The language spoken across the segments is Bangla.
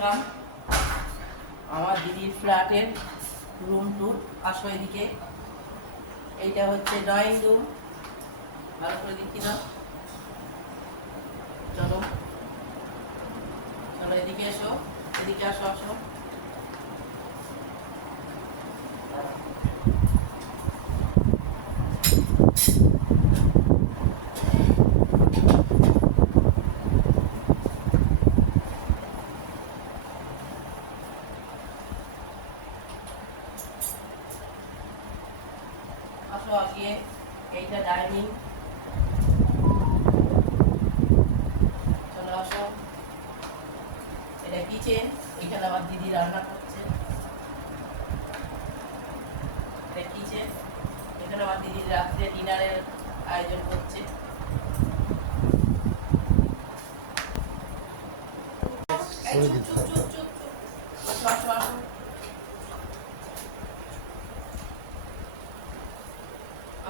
ওয়েলকাম আমার দিদির ফ্ল্যাটের রুম টুর আসো এদিকে। এইটা হচ্ছে ড্রয়িং রুম ভালো করে দিচ্ছি না চলো। চলো এদিকে এসো। এদিকে আসো আসো। আসো আগে এইটা ডাইনিং চলো আসো। এটা কিচেন এখানে আমার দিদি রান্না করছে এটা কিচেন এখানে আমার দিদি রাত্রে ডিনারের আয়োজন করছে এই চুপ, চুপ, চুপ, চুপ, চুপ। আসো, আসো, আসো। আসো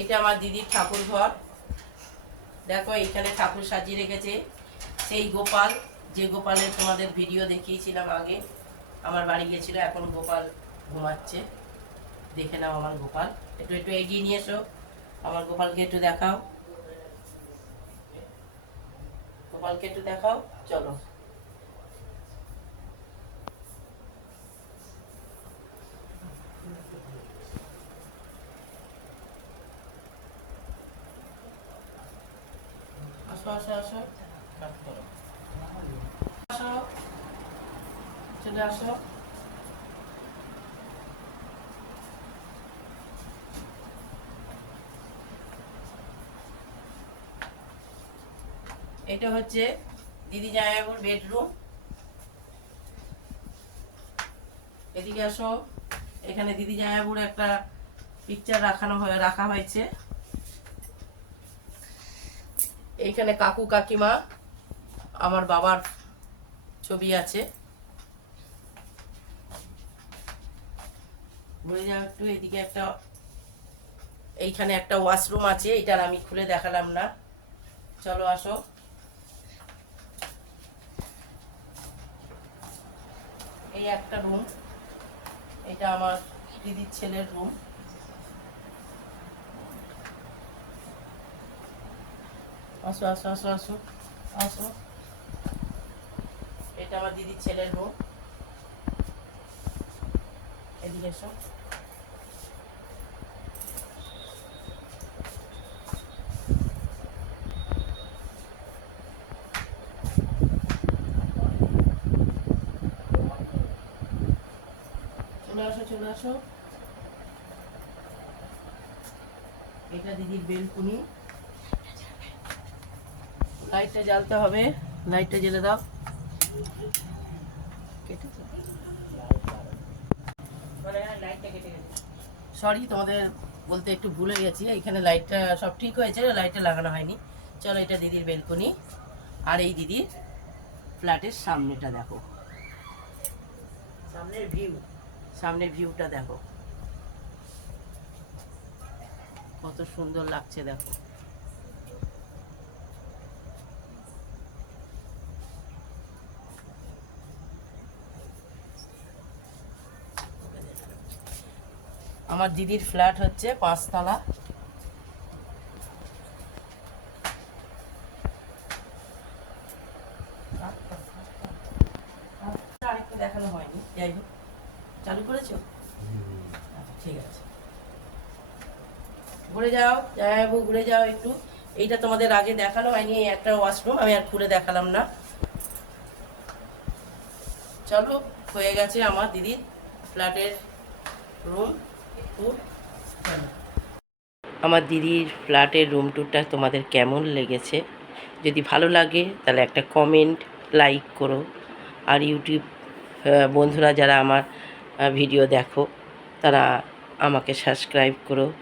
এটা আমার দিদির ঠাকুর ঘর। দেখো এইখানে ঠাকুর সাজিয়ে রেখেছে। সেই গোপাল, যে গোপালের তোমাদের ভিডিও দেখিয়েছিলাম আগে, আমার বাড়ি গেছিল এখন গোপাল ঘুমাচ্ছে। দেখে নাও আমার গোপাল। একটু একটু এগিয়ে নিয়ে এসো। আমার গোপালকে একটু দেখাও। গোপালকে একটু দেখাও চলো। আসো আসো আসো। আসো। চলে আসো। এটা হচ্ছে দিদি জামাইবাবুর বেডরুম। এদিকে আসো। এখানে দিদি জামাইবাবুর একটা পিকচার রাখানো হয়ে, রাখা হয়েছে। এইখানে কাকু কাকিমা, আমার বাবার ছবি আছে। ঘুরে যাও একটু, এদিকে একটা, এইখানে একটা ওয়াশরুম আছে, এটার আমি খুলে দেখালাম না। চলো আসো। এই একটা রুম এটা আমার দিদির ছেলের রুম আসো আসো আসো আসো আসো। এটা আমার দিদির ছেলের রুম এদিকে এসো। চলে আসো এটা দিদির বেলকুনি। লাইটটা জ্বালতে হবে। লাইটটা জ্বেলে দাও। সরি তোমাদের বলতে একটু ভুলে গেছি। এখানে লাইটটা সব ঠিক হয়েছে, লাইটটা লাগানো হয়নি। চলো এটা দিদির বেলকনি। আর এই দিদির ফ্ল্যাটের সামনেটা দেখো। সামনের ভিউ। সামনের ভিউটা দেখো। কত সুন্দর লাগছে দেখো। আমার দিদির ফ্ল্যাট হচ্ছে পাঁচতলা। আরেকটু দেখানো হয়নি, যাই হোক। চালু করেছ? আচ্ছা, ঠিক আছে। ঘুরে যাও জামাইবাবু ঘুরে যাও একটু। এইটা তোমাদের আগে দেখানো হয়নি এই একটা ওয়াশরুম আমি আর ঘুরে দেখালাম না। চলো হয়ে গেছে আমার দিদির ফ্ল্যাটের রুম ট্যুর আমার দিদির ফ্ল্যাটের রুম ট্যুরটা তোমাদের কেমন লেগেছে? যদি ভালো লাগে তাহলে একটা কমেন্ট লাইক করো। আর ইউটিউব বন্ধুরা যারা আমার ভিডিও দেখো, তারা আমাকে সাবস্ক্রাইব করো।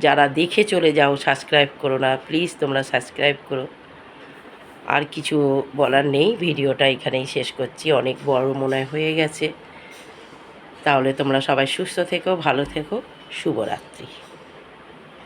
যারা দেখে চলে যাও সাবস্ক্রাইব করো না প্লিজ তোমরা সাবস্ক্রাইব করো। আর কিছু বলার নেই ভিডিওটা এখানেই শেষ করছি। অনেক বড় মনে হয় গেছে। তাহলে তোমরা সবাই সুস্থ থেকো, ভালো থেকো। শুভরাত্রি।